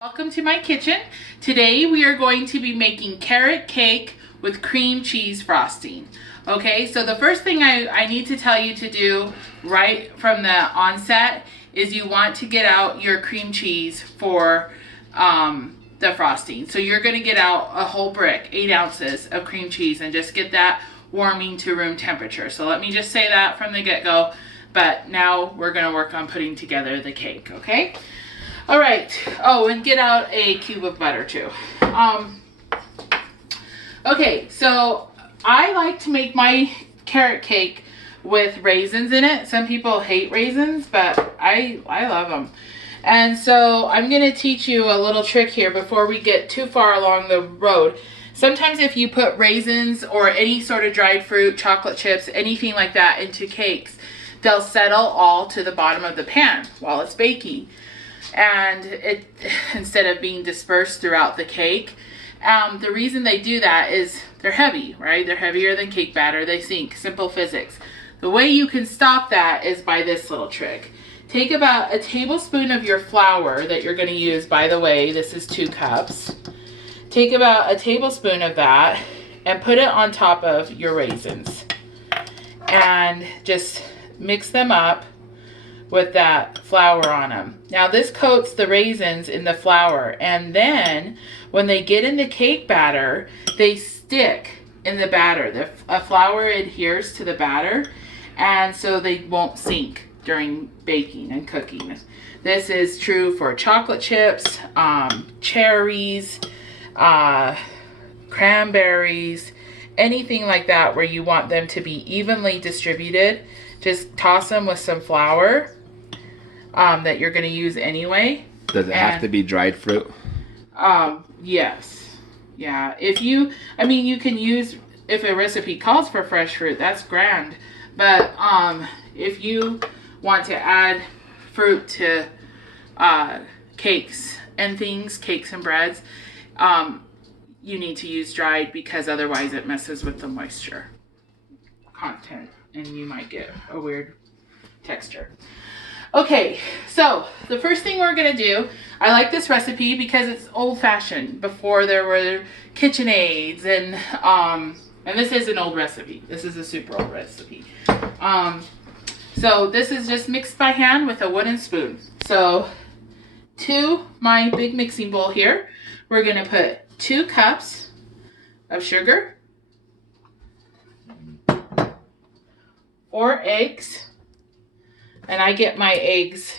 Welcome to my kitchen. Today we are going to be making carrot cake with cream cheese frosting. Okay, so the first thing I need to tell you to do right from the onset is you want to get out your cream cheese for the frosting. So you're going to get out a whole brick, 8 ounces of cream cheese, and just get that warming to room temperature. So let me just say that from the get-go, but now we're going to work on putting together the cake, okay? All right. Oh, and get out a cube of butter too. Okay, so I like to make my carrot cake with raisins in it. Some people hate raisins, but I love them. And so I'm going to teach you a little trick here before we get too far along the road. Sometimes if you put raisins or any sort of dried fruit, chocolate chips, anything like that into cakes, they'll settle all to the bottom of the pan while it's baking. And it, instead of being dispersed throughout the cake, the reason they do that is they're heavy, right? They're heavier than cake batter. They sink. Simple physics. The way you can stop that is by this little trick. Take about a tablespoon of your flour that you're going to use. By the way, this is 2 cups. Take about a tablespoon of that and put it on top of your raisins. And just mix them up with that flour on them. Now this coats the raisins in the flour, and then when they get in the cake batter, they stick in the batter. The flour adheres to the batter, and so they won't sink during baking and cooking. This is true for chocolate chips, cherries, cranberries, anything like that where you want them to be evenly distributed. Just toss them with some flour that you're going to use anyway. Does it have to be dried fruit? Yes. Yeah. You can use, if a recipe calls for fresh fruit, that's grand. But if you want to add fruit to cakes and things, cakes and breads, you need to use dried, because otherwise it messes with the moisture content and you might get a weird texture. Okay, so the first thing we're going to do, I like this recipe because it's old-fashioned, before there were KitchenAids, and this is an old recipe. This is a super old recipe. So this is just mixed by hand with a wooden spoon. So to my big mixing bowl here, we're going to put 2 cups of sugar, 4 eggs. And I get my eggs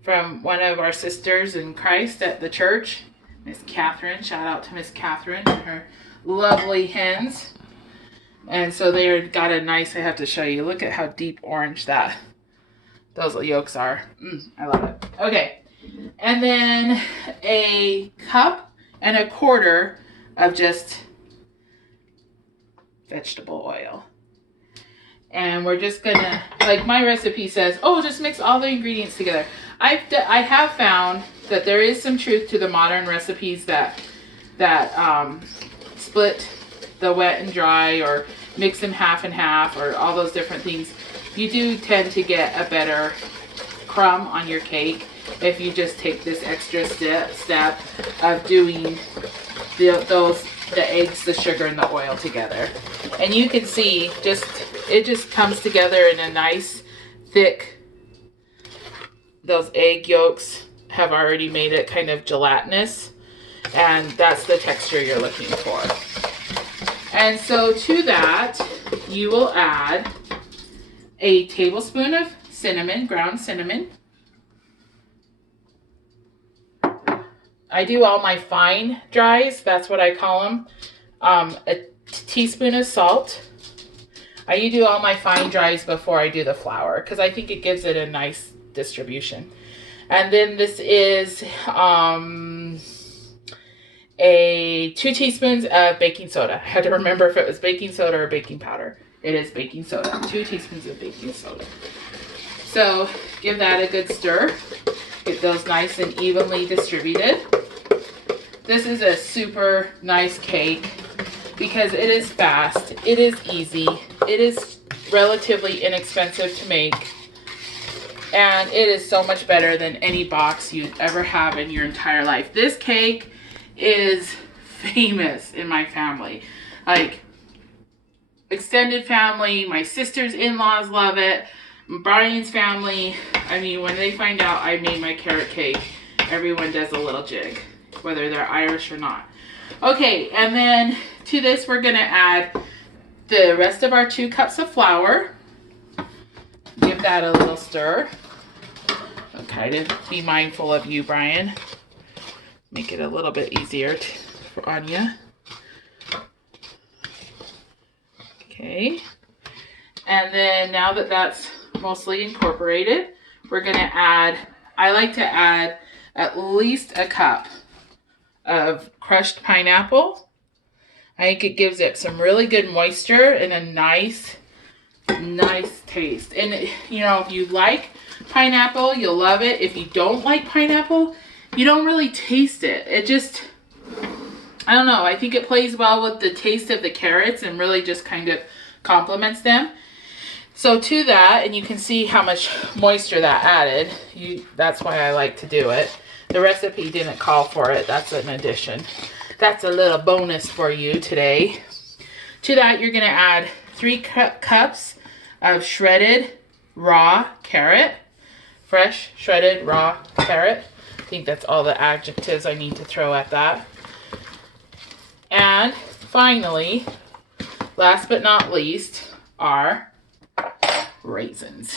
from one of our sisters in Christ at the church, Miss Catherine. Shout out to Miss Catherine and her lovely hens. And so they got a nice, I have to show you. Look at how deep orange those yolks are. I love it. Okay. And then a cup and a quarter of just vegetable oil. And we're just gonna, like my recipe says, just mix all the ingredients together. I have found that there is some truth to the modern recipes that split the wet and dry, or mix them half and half, or all those different things. You do tend to get a better crumb on your cake if you just take this extra step of doing the eggs, the sugar, and the oil together. And you can see it just comes together in a nice thick, those egg yolks have already made it kind of gelatinous, and that's the texture you're looking for. And so to that, you will add a tablespoon of cinnamon, ground cinnamon. I do all my fine dries, that's what I call them. A teaspoon of salt. I do all my fine dries before I do the flour, because I think it gives it a nice distribution. And then this is 2 teaspoons of baking soda. I had to remember if it was baking soda or baking powder. It is baking soda. 2 teaspoons of baking soda. So give that a good stir. Get those nice and evenly distributed. This is a super nice cake because it is fast, it is easy, it is relatively inexpensive to make, And it is so much better than any box you'd ever have in your entire life. This cake is famous in my family. Like, extended family, my sister's in-laws love it. Brian's family, I mean, when they find out I made my carrot cake, everyone does a little jig, whether they're Irish or not. Okay, and then to this we're gonna add the rest of our 2 cups of flour. Give that a little stir. Okay, to be mindful of you, Brian. Make it a little bit easier on you. Okay, and then now that that's mostly incorporated, we're gonna add, I like to add at least a cup of crushed pineapple. I think it gives it some really good moisture and a nice taste. And you know, if you like pineapple, you'll love it. If you don't like pineapple, you don't really taste it. It just, I don't know, I think it plays well with the taste of the carrots and really just kind of complements them. So to that, and you can see how much moisture that added, that's why I like to do it. The recipe didn't call for it. That's an addition. That's a little bonus for you today. To that, you're going to add 3 cups of shredded raw carrot. Fresh, shredded, raw carrot. I think that's all the adjectives I need to throw at that. And finally, last but not least, are raisins.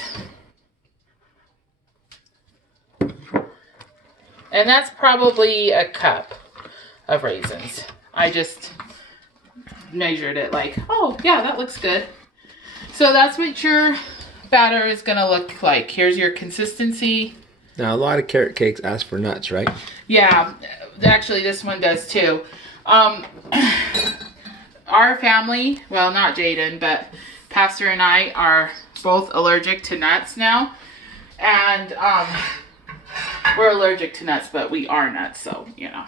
And that's probably a cup of raisins. I just measured it like, oh yeah, that looks good. So that's what your batter is gonna look like. Here's your consistency. Now, a lot of carrot cakes ask for nuts, right? Yeah, actually this one does too. Our family, well, not Jaden, but Pastor and I are both allergic to nuts now. And we're allergic to nuts, but we are nuts, so, you know.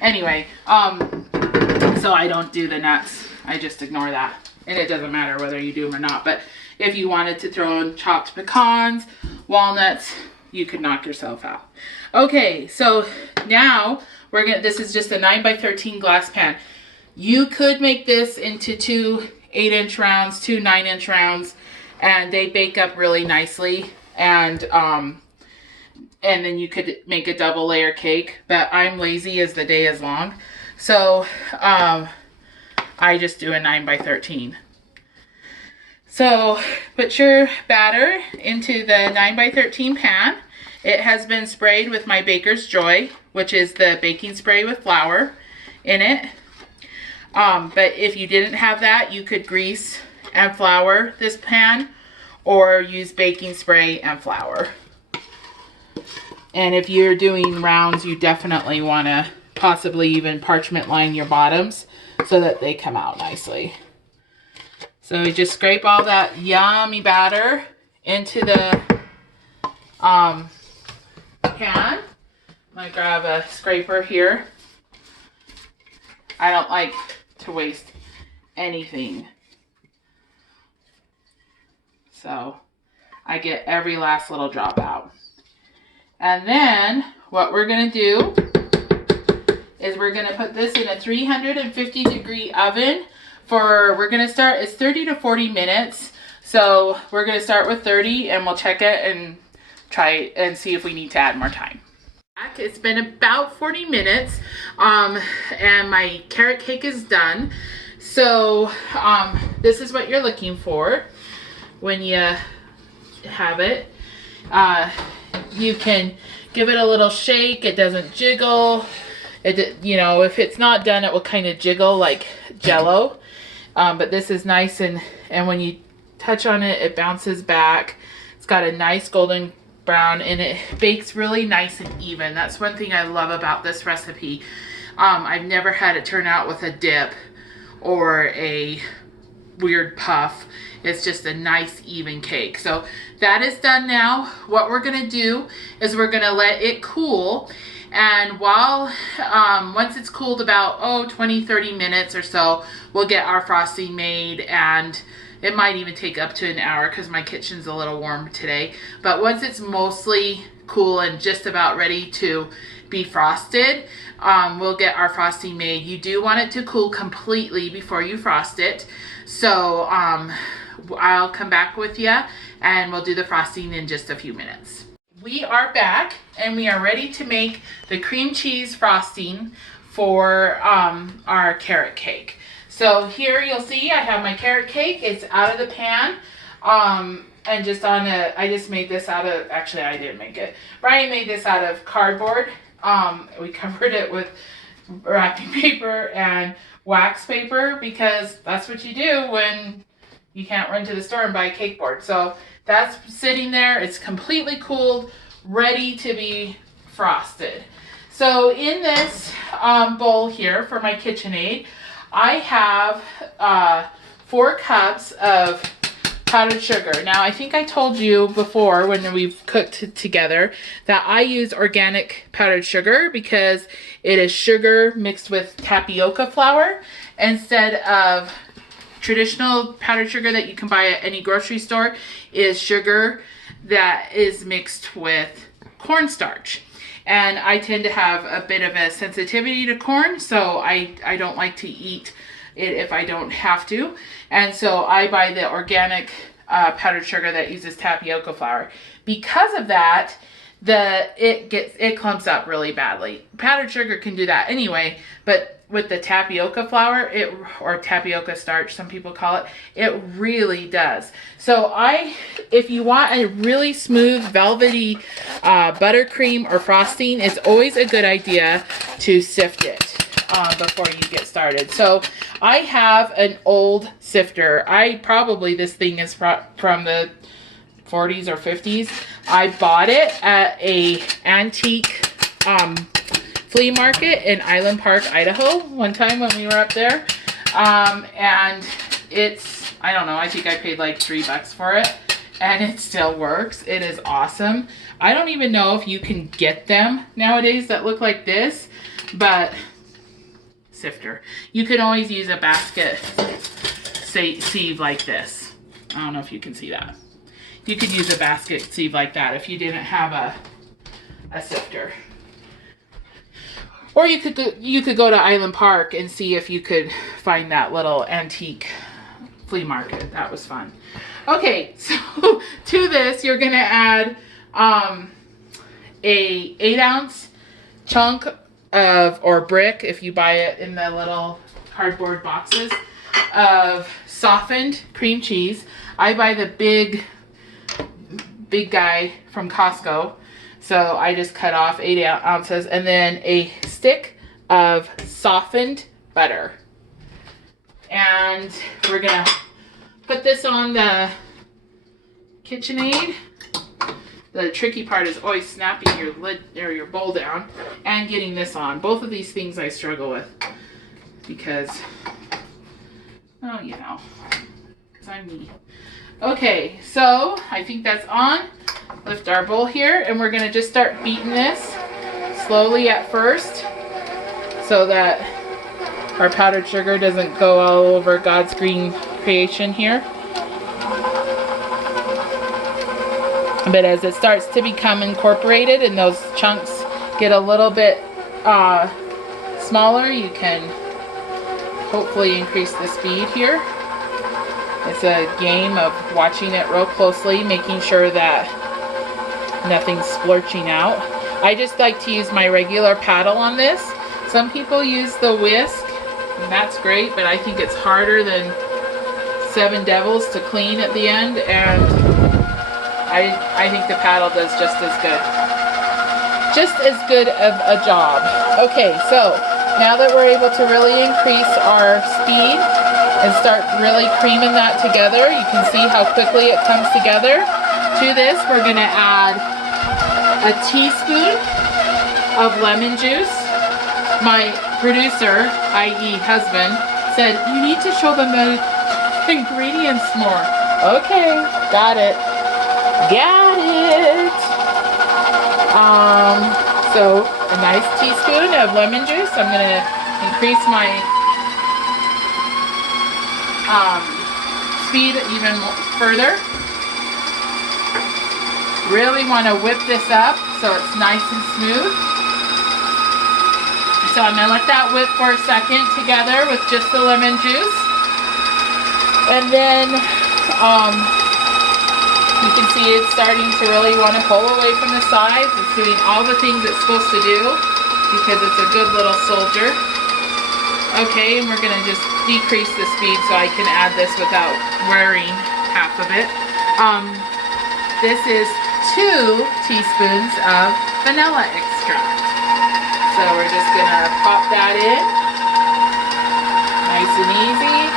Anyway, so I don't do the nuts. I just ignore that. And it doesn't matter whether you do them or not. But if you wanted to throw in chopped pecans, walnuts, you could knock yourself out. Okay, so now this is just a 9x13 glass pan. You could make this into 2 8-inch rounds, 2 9-inch rounds, and they bake up really nicely. And then you could make a double layer cake, but I'm lazy as the day is long. So I just do a 9x13. So put your batter into the 9x13 pan. It has been sprayed with my Baker's Joy, which is the baking spray with flour in it. But if you didn't have that, you could grease and flour this pan or use baking spray and flour. And if you're doing rounds, you definitely want to possibly even parchment line your bottoms so that they come out nicely. So you just scrape all that yummy batter into the pan. I'm going to grab a scraper here. I don't like to waste anything. So I get every last little drop out. And then what we're going to do is we're going to put this in a 350 degree oven for, we're going to start, it's 30 to 40 minutes. So we're going to start with 30 and we'll check it and try and see if we need to add more time. It's been about 40 minutes and my carrot cake is done. So this is what you're looking for when you have it. You can give it a little shake. It doesn't jiggle. It, you know, if it's not done, it will kind of jiggle like Jell-O. But this is nice, and when you touch on it, it bounces back. It's got a nice golden brown, and it bakes really nice and even. That's one thing I love about this recipe. I've never had it turn out with a dip or a weird puff. It's just a nice even cake. So that is done now. What we're gonna do is we're gonna let it cool, and while once it's cooled about 20-30 minutes or so, we'll get our frosting made and It might even take up to an hour because my kitchen's a little warm today. But once it's mostly cool and just about ready to be frosted, we'll get our frosting made. You do want it to cool completely before you frost it. So I'll come back with you and we'll do the frosting in just a few minutes. We are back and we are ready to make the cream cheese frosting for our carrot cake. So here you'll see I have my carrot cake. It's out of the pan. And just I just made this out of, actually I didn't make it. Brian made this out of cardboard. We covered it with wrapping paper and wax paper because that's what you do when you can't run to the store and buy a cake board. So that's sitting there. It's completely cooled, ready to be frosted. So in this bowl here for my KitchenAid, I have 4 cups of powdered sugar. Now, I think I told you before when we've cooked together that I use organic powdered sugar because it is sugar mixed with tapioca flour instead of traditional powdered sugar that you can buy at any grocery store. Is sugar that is mixed with cornstarch. And I tend to have a bit of a sensitivity to corn, so I don't like to eat it if I don't have to. And so I buy the organic powdered sugar that uses tapioca flour. Because of that, it clumps up really badly. Powdered sugar can do that anyway, but with the tapioca flour, or tapioca starch, some people call it, it really does. So if you want a really smooth, velvety buttercream or frosting, it's always a good idea to sift it before you get started. So I have an old sifter. This thing is from the 40s or 50s. I bought it at a antique flea market in Island Park, Idaho, one time when we were up there. And it's, I don't know, I think I paid like $3 for it, and it still works. It is awesome. I don't even know if you can get them nowadays that look like this, but sifter. You can always use a basket sieve like this. I don't know if you can see that. You could use a basket sieve like that if you didn't have a sifter. Or you could go to Island Park and see if you could find that little antique flea market. That was fun. Okay, so to this you're gonna add a 8-ounce chunk or brick, if you buy it in the little cardboard boxes, of softened cream cheese. I buy the big guy from Costco. So I just cut off 8 ounces, and then a stick of softened butter. And we're gonna put this on the KitchenAid. The tricky part is always snapping your lid or your bowl down and getting this on. Both of these things I struggle with because, oh, you know, because I'm me. Okay, so I think that's on. Lift our bowl here, and we're gonna just start beating this slowly at first so that our powdered sugar doesn't go all over God's green creation here. But as it starts to become incorporated and those chunks get a little bit smaller, you can hopefully increase the speed here. It's a game of watching it real closely, making sure that nothing's splurching out. I just like to use my regular paddle on this. Some people use the whisk, and that's great, but I think it's harder than 7 devils to clean at the end, and I think the paddle does just as good of a job. Okay, so now that we're able to really increase our speed and start really creaming that together, you can see how quickly it comes together. To this, we're gonna add a teaspoon of lemon juice. My producer, i.e. husband, said, you need to show them the ingredients more. Okay, got it. Got it. So a nice teaspoon of lemon juice. I'm gonna increase my speed even further. Really want to whip this up so it's nice and smooth. So I'm going to let that whip for a second together with just the lemon juice. And then you can see it's starting to really want to pull away from the sides. It's doing all the things it's supposed to do because it's a good little soldier. Okay, and we're going to just decrease the speed so I can add this without wearing half of it. This is 2 teaspoons of vanilla extract. So we're just going to pop that in. Nice and easy.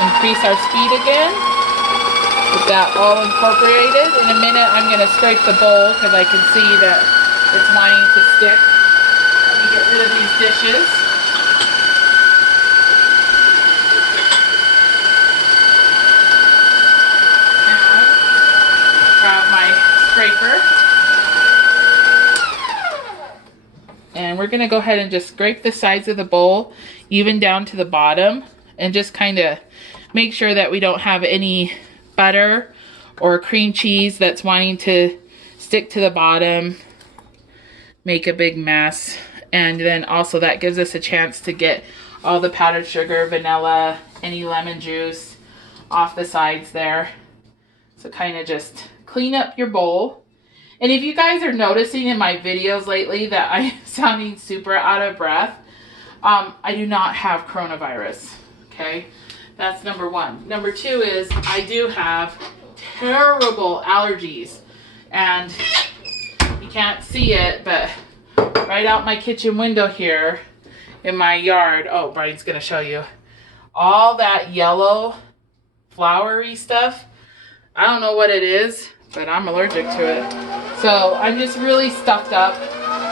Increase our speed again. With that all incorporated. In a minute I'm going to scrape the bowl because I can see that it's wanting to stick. Let me get rid of these dishes. And grab my scraper. And we're going to go ahead and just scrape the sides of the bowl even down to the bottom and just kind of make sure that we don't have any butter or cream cheese that's wanting to stick to the bottom, make a big mess. And then also that gives us a chance to get all the powdered sugar, vanilla, any lemon juice off the sides there. So kind of just clean up your bowl. And if you guys are noticing in my videos lately that I'm sounding super out of breath, I do not have coronavirus, okay? That's number 1. Number 2 is I do have terrible allergies. And you can't see it, but right out my kitchen window here in my yard, oh, Brian's gonna show you, all that yellow flowery stuff. I don't know what it is, but I'm allergic to it. So I'm just really stuffed up,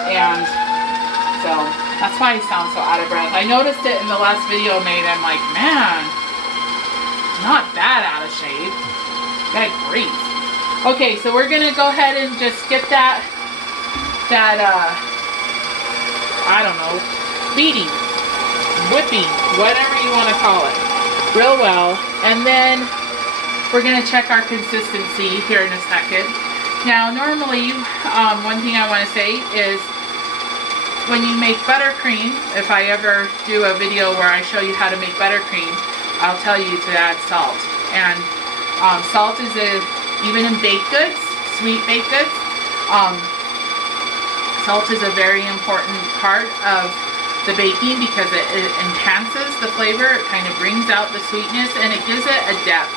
and so that's why I sound so out of breath. I noticed it in the last video I made. I'm like, man, not that out of shape. Good grief. Okay, so we're gonna go ahead and just get that I don't know, beating, whipping, whatever you want to call it, real well. And then we're gonna check our consistency here in a second. Now, normally, one thing I want to say is when you make buttercream, if I ever do a video where I show you how to make buttercream, I'll tell you to add salt. And salt is even in baked goods, sweet baked goods, salt is a very important part of the baking because it enhances the flavor. It kind of brings out the sweetness and it gives it a depth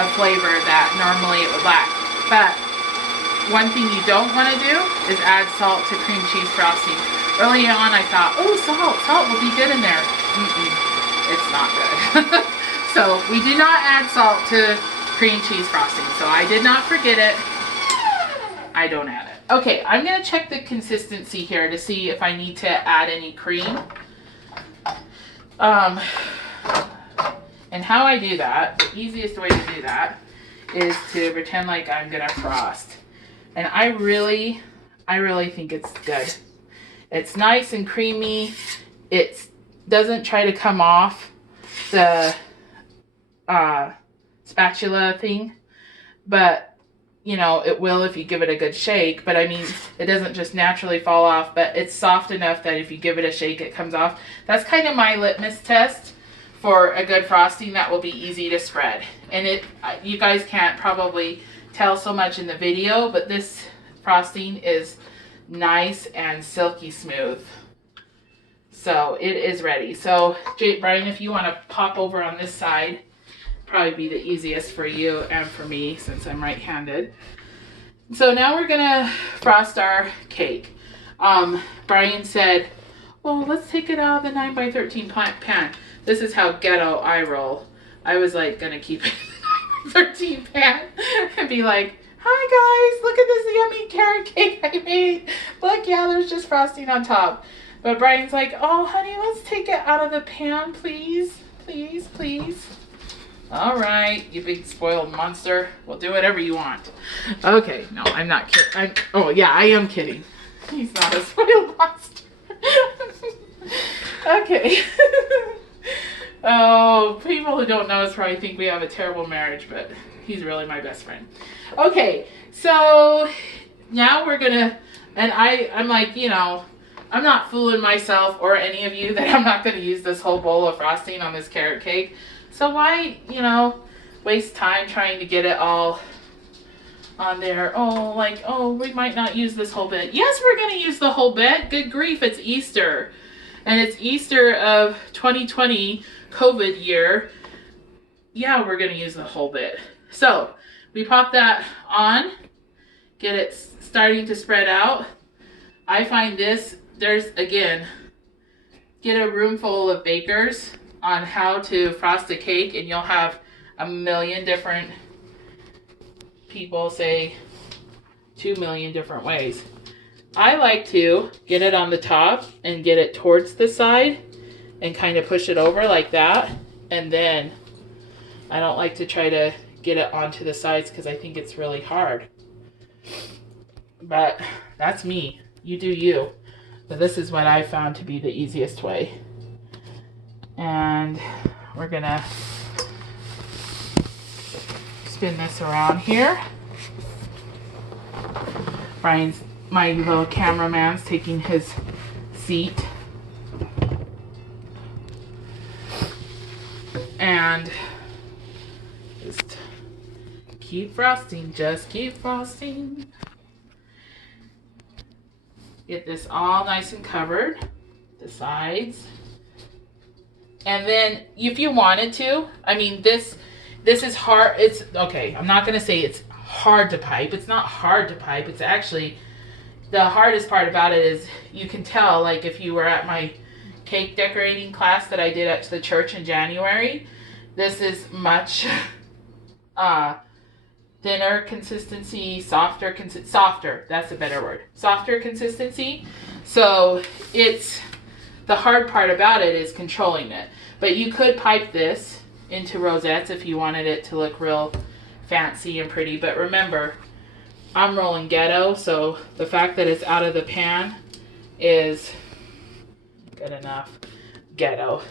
of flavor that normally it would lack. But one thing you don't want to do is add salt to cream cheese frosting. Early on I thought, oh, salt will be good in there. It's not good. So we do not add salt to cream cheese frosting. So I did not forget it. I don't add it. Okay, I'm going to check the consistency here to see if I need to add any cream. And how I do that, the easiest way to do that is to pretend like I'm going to frost. And I really think it's good. It's nice and creamy. It doesn't try to come off the spatula thing, but you know, it will if you give it a good shake. But I mean, it doesn't just naturally fall off, but it's soft enough that if you give it a shake, it comes off. That's kind of my litmus test for a good frosting that will be easy to spread. And you guys can't probably tell so much in the video, but this frosting is nice and silky smooth. So it is ready. So Brian, if you want to pop over on this side, probably be the easiest for you and for me since I'm right-handed. So now we're gonna frost our cake. Brian said, well, let's take it out of the 9x13 pan. This is how ghetto I roll. I was like gonna keep it in the 9x13 pan and be like, hi guys, look at this yummy carrot cake I made. Look, yeah, there's just frosting on top. But Brian's like, oh honey, let's take it out of the pan, please, please, please. All right, you big spoiled monster. We'll do whatever you want. Okay, no, I'm not kidding. Oh yeah, I am kidding. He's not a spoiled monster. Okay. Oh, people who don't know us probably think we have a terrible marriage, but he's really my best friend. Okay, so now we're gonna, and I'm like, you know, I'm not fooling myself or any of you that I'm not gonna use this whole bowl of frosting on this carrot cake. So why, you know, waste time trying to get it all on there? Oh, like, oh, we might not use this whole bit. Yes, we're gonna use the whole bit. Good grief, it's Easter. And it's Easter of 2020 COVID year. Yeah, we're gonna use the whole bit. So we pop that on, get it starting to spread out. I find this, there's again, get a room full of bakers on how to frost a cake, and you'll have a million different people say 2 million different ways. I like to get it on the top and get it towards the side and kind of push it over like that. And then I don't like to try to get it onto the sides because I think it's really hard. But that's me. You do you. But this is what I found to be the easiest way. And we're gonna spin this around here. Brian's, my little cameraman's taking his seat. And just keep frosting, just keep frosting. Get this all nice and covered, the sides. And then if you wanted to, I mean, this is hard. It's okay. I'm not going to say it's hard to pipe. It's not hard to pipe. It's actually, the hardest part about it is you can tell, like if you were at my cake decorating class that I did at the church in January, this is much thinner consistency, softer, that's a better word, softer consistency. So it's, the hard part about it is controlling it. But you could pipe this into rosettes if you wanted it to look real fancy and pretty. But remember, I'm rolling ghetto, so the fact that it's out of the pan is good enough. Ghetto.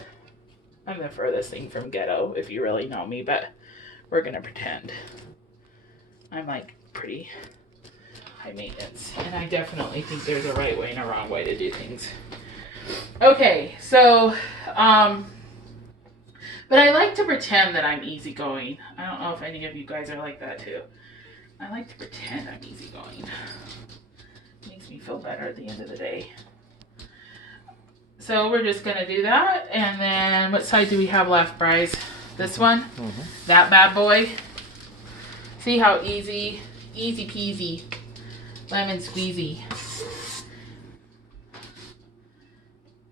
I'm the furthest thing from ghetto if you really know me, but we're gonna pretend. I'm like pretty high maintenance, and I definitely think there's a right way and a wrong way to do things. Okay, so, but I like to pretend that I'm easygoing. I don't know if any of you guys are like that too. I like to pretend I'm easygoing. Makes me feel better at the end of the day. So we're just gonna do that, and then what side do we have left, Bryce? This one? Mm-hmm. That bad boy? See how easy peasy, lemon squeezy.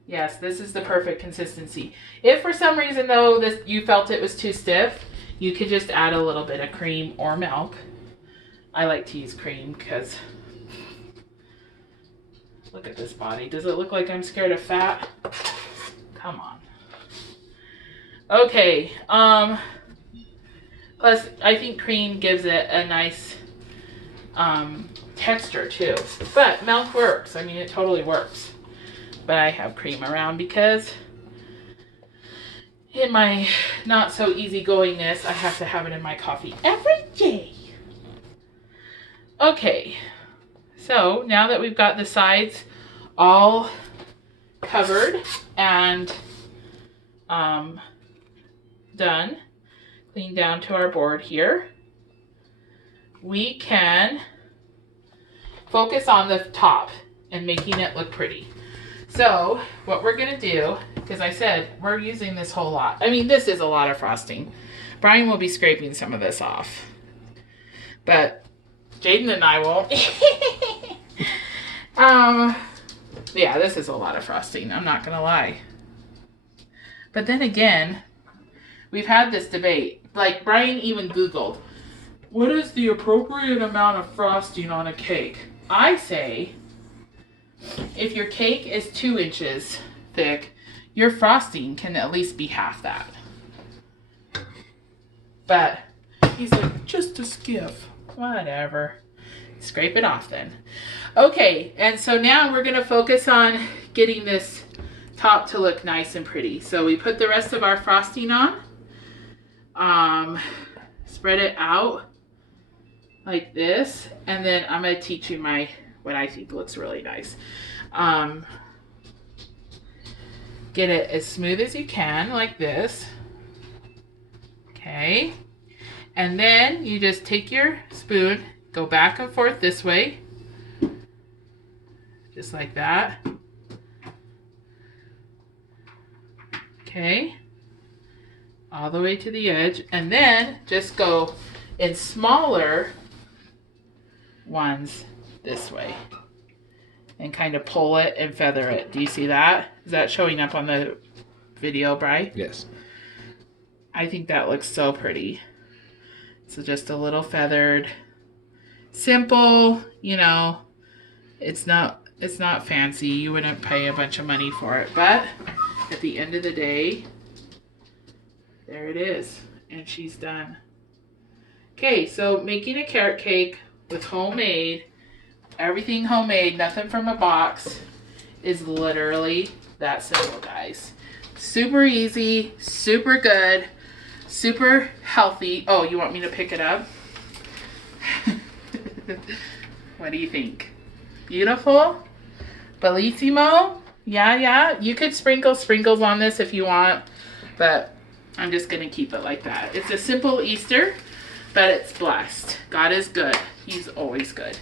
Yes, this is the perfect consistency. If for some reason though you felt it was too stiff, you could just add a little bit of cream or milk. I like to use cream because look at this body. Does it look like I'm scared of fat? Come on. Okay, plus I think cream gives it a nice texture too. But milk works. I mean, it totally works. But I have cream around because in my not so easygoingness, I have to have it in my coffee every day. Okay, so now that we've got the sides all covered and done, cleaned down to our board here, we can focus on the top and making it look pretty. So what we're gonna do, because I said we're using this whole lot. I mean, this is a lot of frosting. Brian will be scraping some of this off, but Jaden and I won't. Yeah, this is a lot of frosting. I'm not gonna lie. But then again, we've had this debate. Like Brian even Googled, what is the appropriate amount of frosting on a cake? I say, if your cake is 2 inches thick, your frosting can at least be half that. But he's like, just a skiff. Whatever. Scrape it off then. Okay, and so now we're going to focus on getting this top to look nice and pretty. So we put the rest of our frosting on. Spread it out like this, and then I'm going to teach you what I think looks really nice. Get it as smooth as you can, like this. Okay. And then you just take your spoon, go back and forth this way. Just like that. Okay. All the way to the edge. And then just go in smaller ones this way. And kind of pull it and feather it. Do you see that? Is that showing up on the video, Bri? Yes. I think that looks so pretty. So just a little feathered. Simple, you know. It's not fancy. You wouldn't pay a bunch of money for it. But at the end of the day, there it is. And she's done. Okay, so making a carrot cake with homemade, everything homemade, nothing from a box, is literally that simple, guys. Super easy, super good, super healthy. Oh, you want me to pick it up? What do you think? Beautiful? Bellissimo? Yeah. You could sprinkle sprinkles on this if you want, but I'm just going to keep it like that. It's a simple Easter, but it's blessed. God is good. He's always good.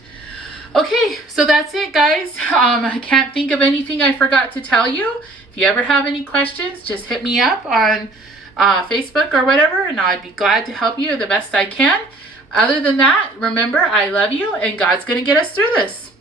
Okay, so that's it, guys. I can't think of anything I forgot to tell you. If you ever have any questions, just hit me up on Facebook or whatever, and I'd be glad to help you the best I can. Other than that, remember, I love you, and God's going to get us through this.